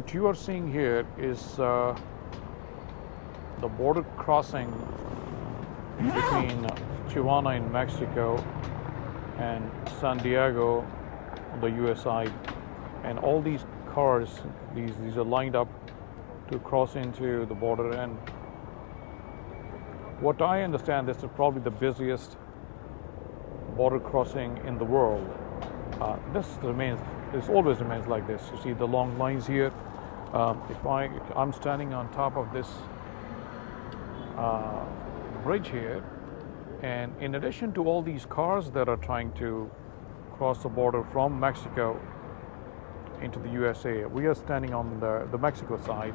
What you are seeing here is the border crossing between Tijuana in Mexico and San Diego on the US side, and all these cars, these are lined up to cross into the border. And what I understand, this is probably the busiest border crossing in the world. This always remains like this. You see the long lines here. I'm standing on top of this bridge here, and in addition to all these cars that are trying to cross the border from Mexico into the USA, we are standing on the Mexico side.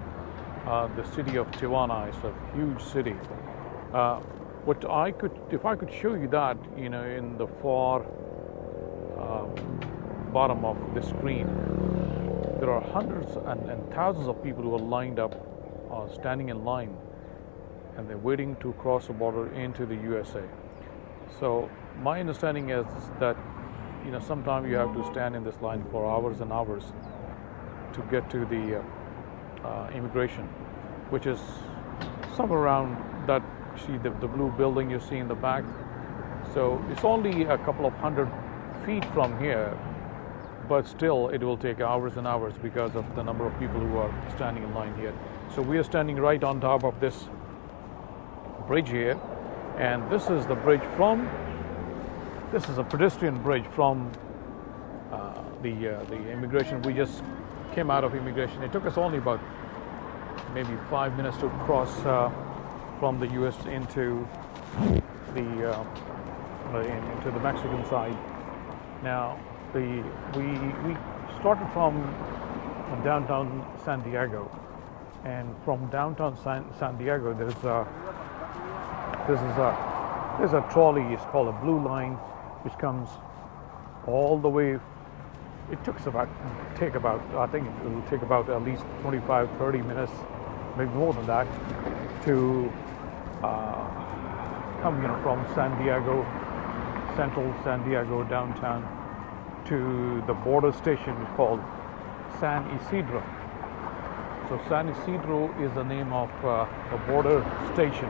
The city of Tijuana is a huge city. If I could show you that, in the far bottom of the screen, there are hundreds and thousands of people who are lined up, standing in line, and they're waiting to cross the border into the USA. So my understanding is that sometimes you have to stand in this line for hours and hours to get to the immigration, which is somewhere around that. See the blue building you see in the back. So it's only a couple of 100 feet from here, but still it will take hours and hours because of the number of people who are standing in line here. So we are standing right on top of this bridge here, and this is the bridge this is a pedestrian bridge from the immigration. We just came out of immigration. It took us only about maybe 5 minutes to cross from the U.S. into the Mexican side. Now, we started from downtown San Diego, and from downtown San Diego there's a trolley. It's called a blue line, which comes all the way. It I think it will take about at least 25-30 minutes, maybe more than that, to come from San Diego, central San Diego downtown, to the border station called San Isidro. So San Isidro is the name of the border station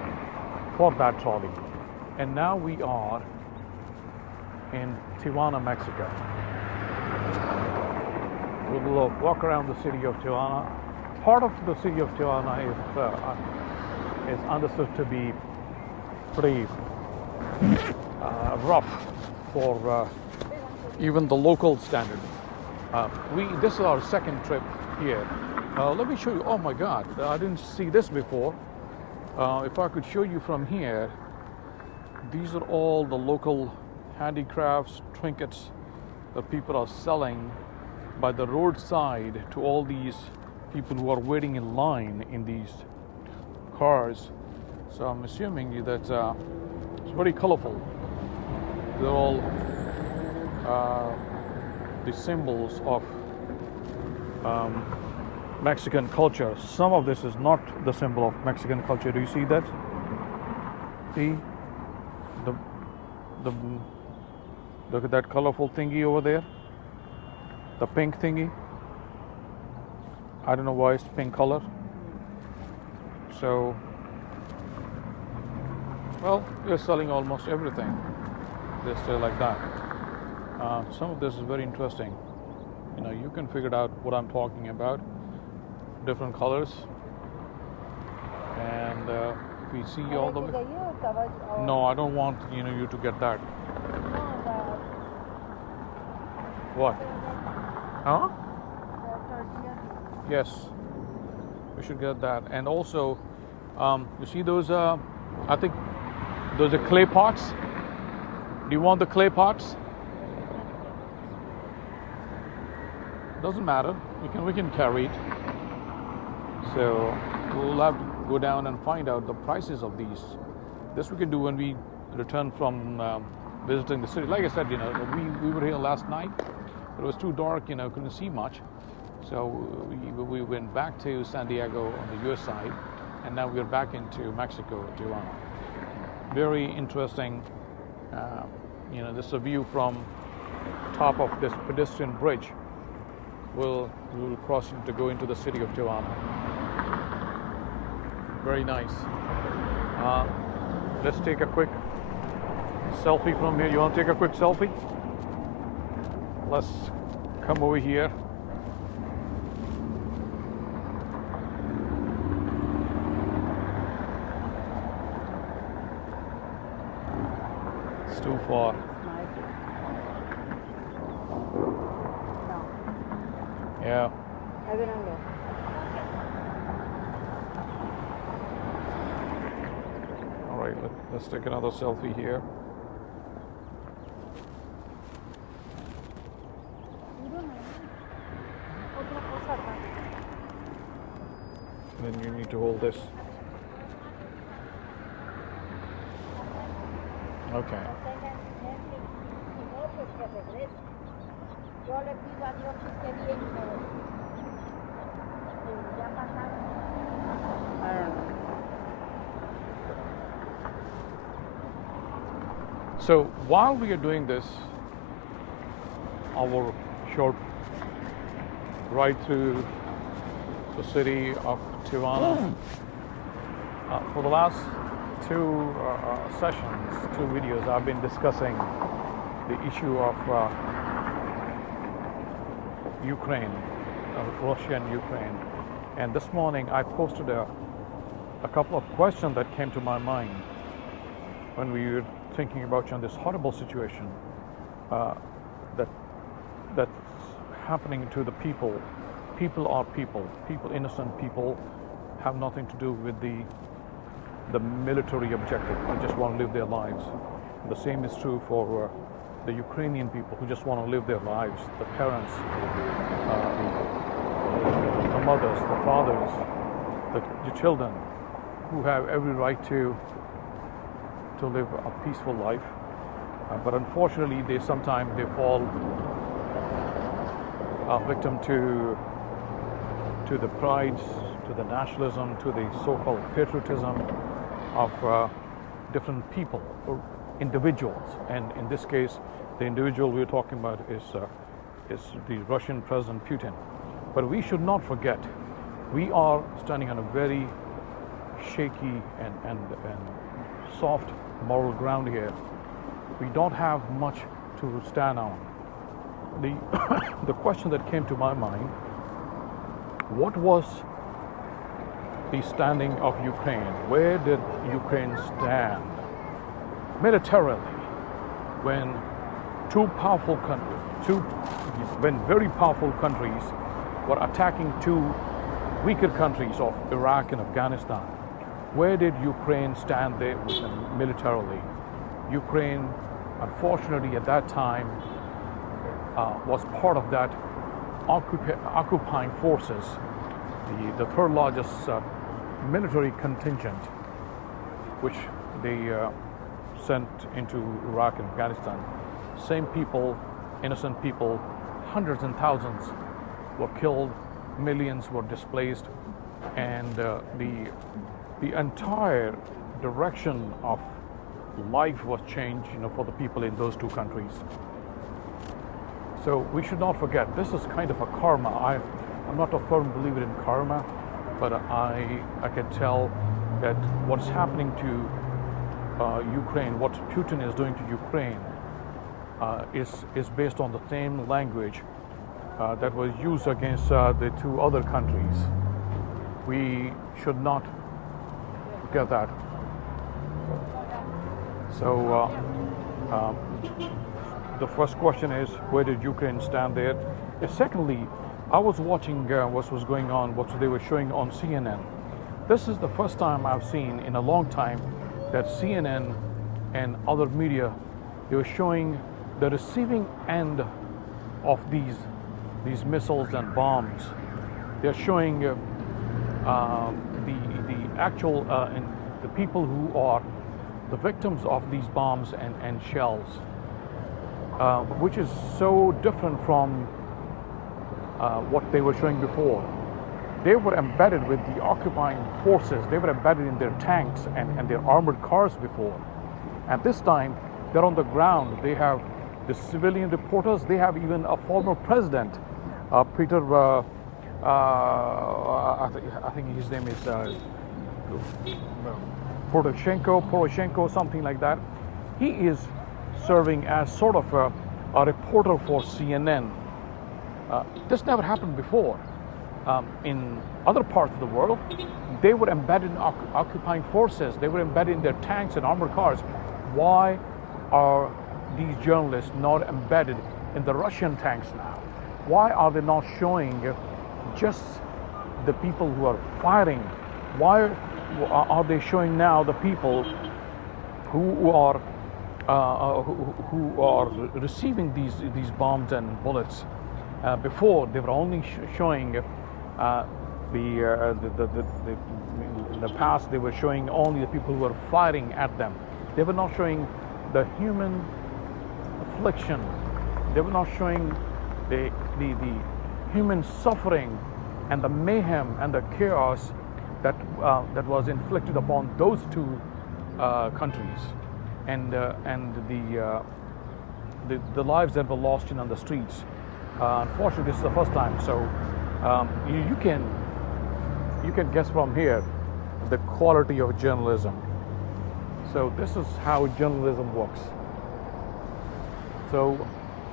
for that trolley. And now we are in Tijuana, Mexico. We'll walk around the city of Tijuana. Part of the city of Tijuana is understood to be pretty rough for even the local standard. This is our second trip here. Let me show you. Oh my God, I didn't see this before. If I could show you from here, these are all the local handicrafts, trinkets that people are selling by the roadside to all these people who are waiting in line in these cars. So I'm assuming that it's very colorful. They're all the symbols of Mexican culture. Some of this is not the symbol of Mexican culture. Do you see that? See look at that colorful thingy over there, the pink thingy. I don't know why it's pink color. So, well, they're selling almost everything. They're still like that. Some of this is very interesting. You can figure out what I'm talking about. Different colors, and we see all the. No, I don't want you to get that. What? Huh? Yes, we should get that. And also, you see those? I think those are clay pots. Do you want the clay pots? Doesn't matter. We can carry it. So we'll have to go down and find out the prices of these. This we can do when we return from visiting the city. Like I said, we were here last night, but it was too dark, couldn't see much. So we went back to San Diego on the US side, and now we're back into Mexico, Tijuana. Very interesting. This is a view from top of this pedestrian bridge. we will cross to go into the city of Tijuana. Very nice. Let's take a quick selfie from here. You want to take a quick selfie? Let's come over here. It's too far. Yeah. All right, let's take another selfie here. Then you need to hold this. Okay. So while we are doing this, our short ride through the city of Tijuana, for the last two sessions, two videos, I've been discussing the issue of Ukraine, Russia and Ukraine. And this morning I posted a couple of questions that came to my mind when we were thinking about this horrible situation that's happening to the people. People are people. People, innocent people, have nothing to do with the military objective. They just want to live their lives. The same is true for the Ukrainian people who just want to live their lives. The parents, the mothers, the fathers, the children, who have every right to live a peaceful life. But unfortunately, they sometimes fall victim to the pride, to the nationalism, to the so-called patriotism of different people or individuals. And in this case, the individual we're talking about is the Russian President Putin. But we should not forget, we are standing on a very shaky and soft moral ground here. We don't have much to stand on. The question that came to my mind: what was the standing of Ukraine? Where did Ukraine stand militarily when when very powerful countries were attacking two weaker countries of Iraq and Afghanistan? Where did Ukraine stand there militarily? Ukraine, unfortunately, at that time was part of that occupying forces, the third largest military contingent, which they sent into Iraq and Afghanistan. Same people, innocent people, hundreds and thousands were killed, millions were displaced, and the entire direction of life was changed, for the people in those two countries. So we should not forget, this is kind of a karma. I'm not a firm believer in karma, but I can tell that what's happening to Ukraine, what Putin is doing to Ukraine, is based on the same language that was used against the two other countries. We should not forget that. So the first question is, where did Ukraine stand there? Secondly, I was watching what was going on, what they were showing on CNN. This is the first time I've seen in a long time that CNN and other media, they were showing the receiving end of these missiles and bombs. They're showing the actual the people who are the victims of these bombs and shells, which is so different from what they were showing before. They were embedded with the occupying forces. They were embedded in their tanks and their armored cars before. At this time, they're on the ground. They have the civilian reporters. They have even a former president Peter, I think his name is Poroshenko, something like that. He is serving as sort of a reporter for CNN. This never happened before. In other parts of the world, they were embedded in occupying forces. They were embedded in their tanks and armored cars. Why are these journalists not embedded in the Russian tanks now? Why are they not showing just the people who are fighting? Why are they showing now the people who are receiving these bombs and bullets? Before they were only showing in the past they were showing only the people who were fighting at them. They were not showing the human affliction. They were not showing the human suffering and the mayhem and the chaos that was inflicted upon those two countries, and the lives that were lost on the streets. Unfortunately, this is the first time, so you can guess from here the quality of journalism. So this is how journalism works. So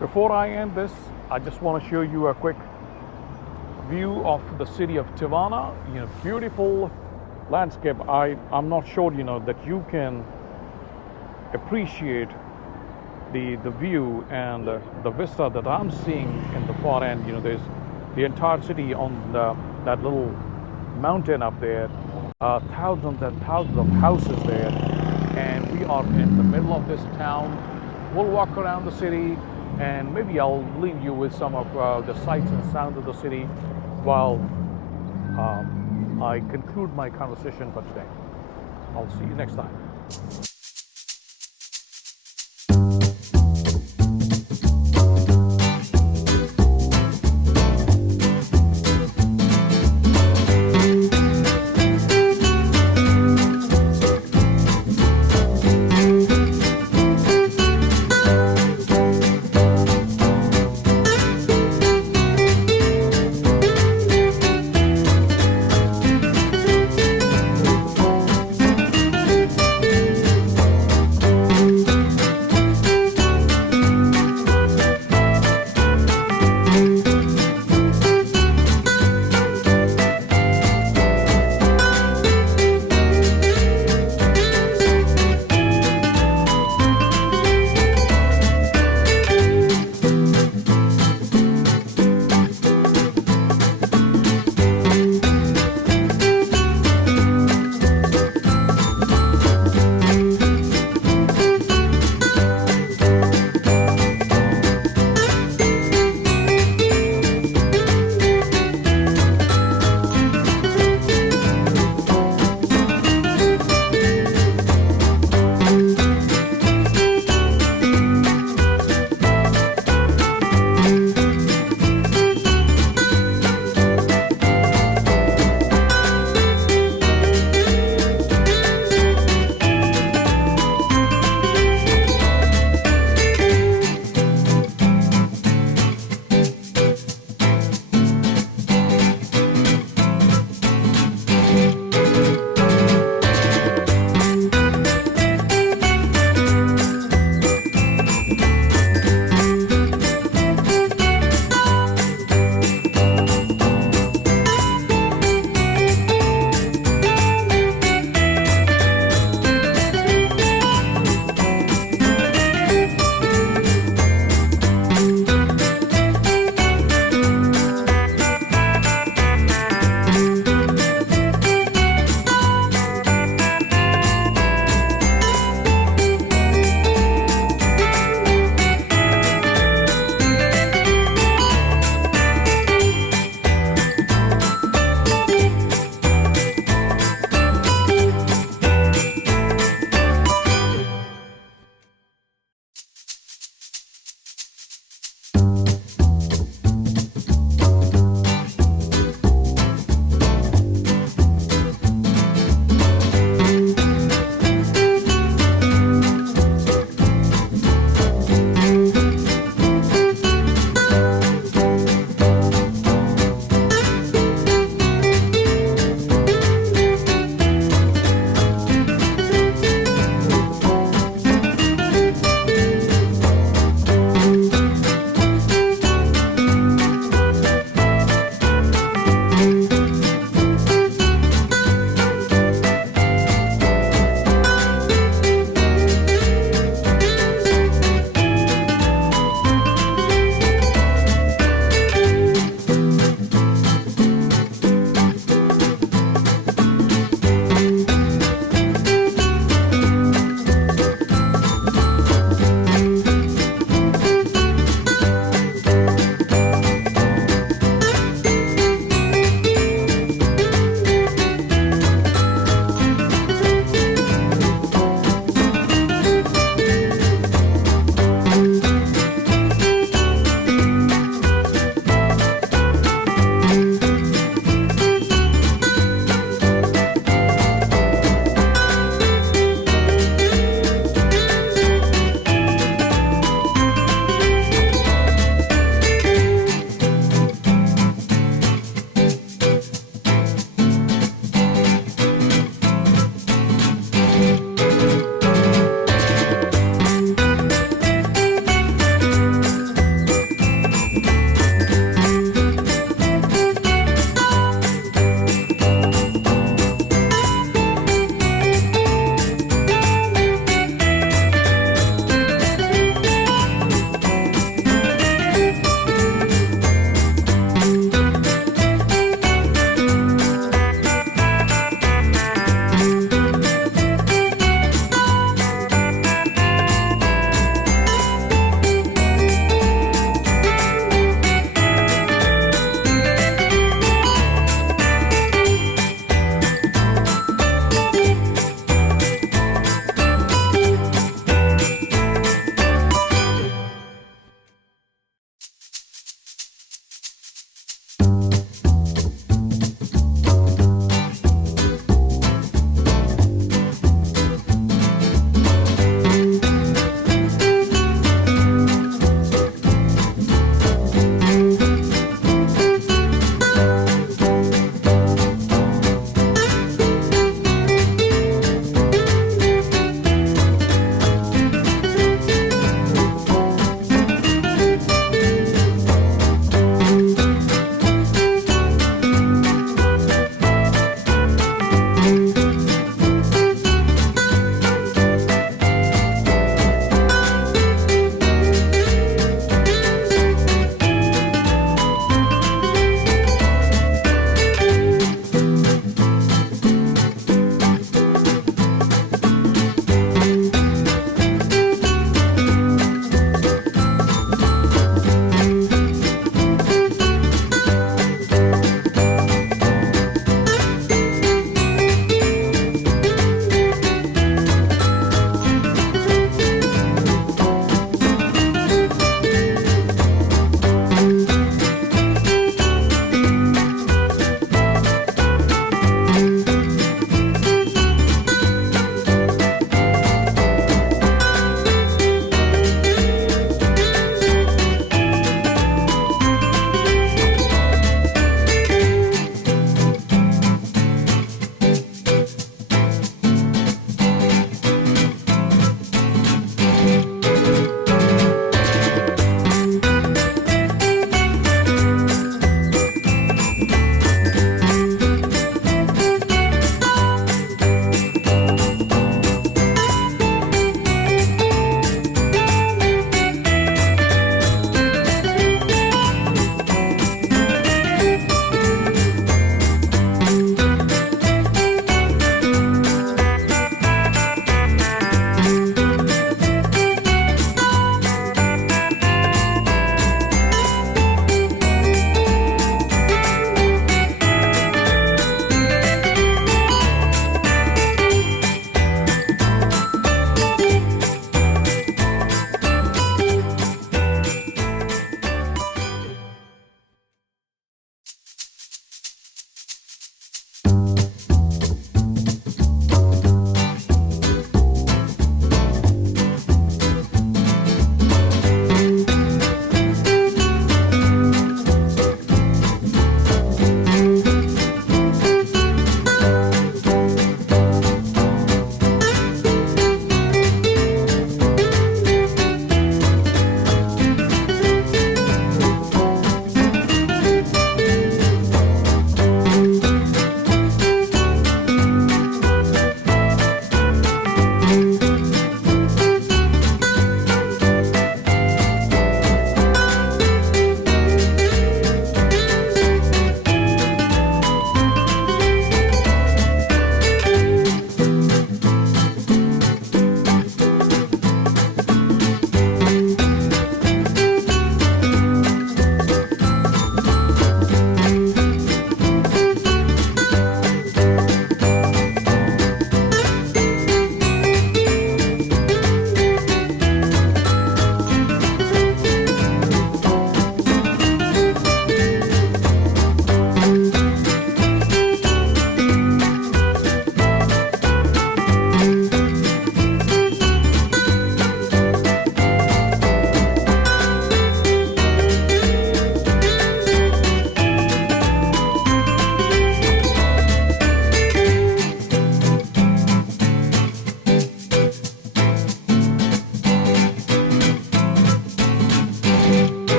before I end this, I just want to show you a quick view of the city of Tijuana. Beautiful landscape. I'm not sure that you can appreciate the view and the vista that I'm seeing in the far end. There's the entire city on that little mountain up there, thousands and thousands of houses there, and we are in the middle of this town. We'll walk around the city, and maybe I'll leave you with some of the sights and sounds of the city while I conclude my conversation for today. I'll see you next time.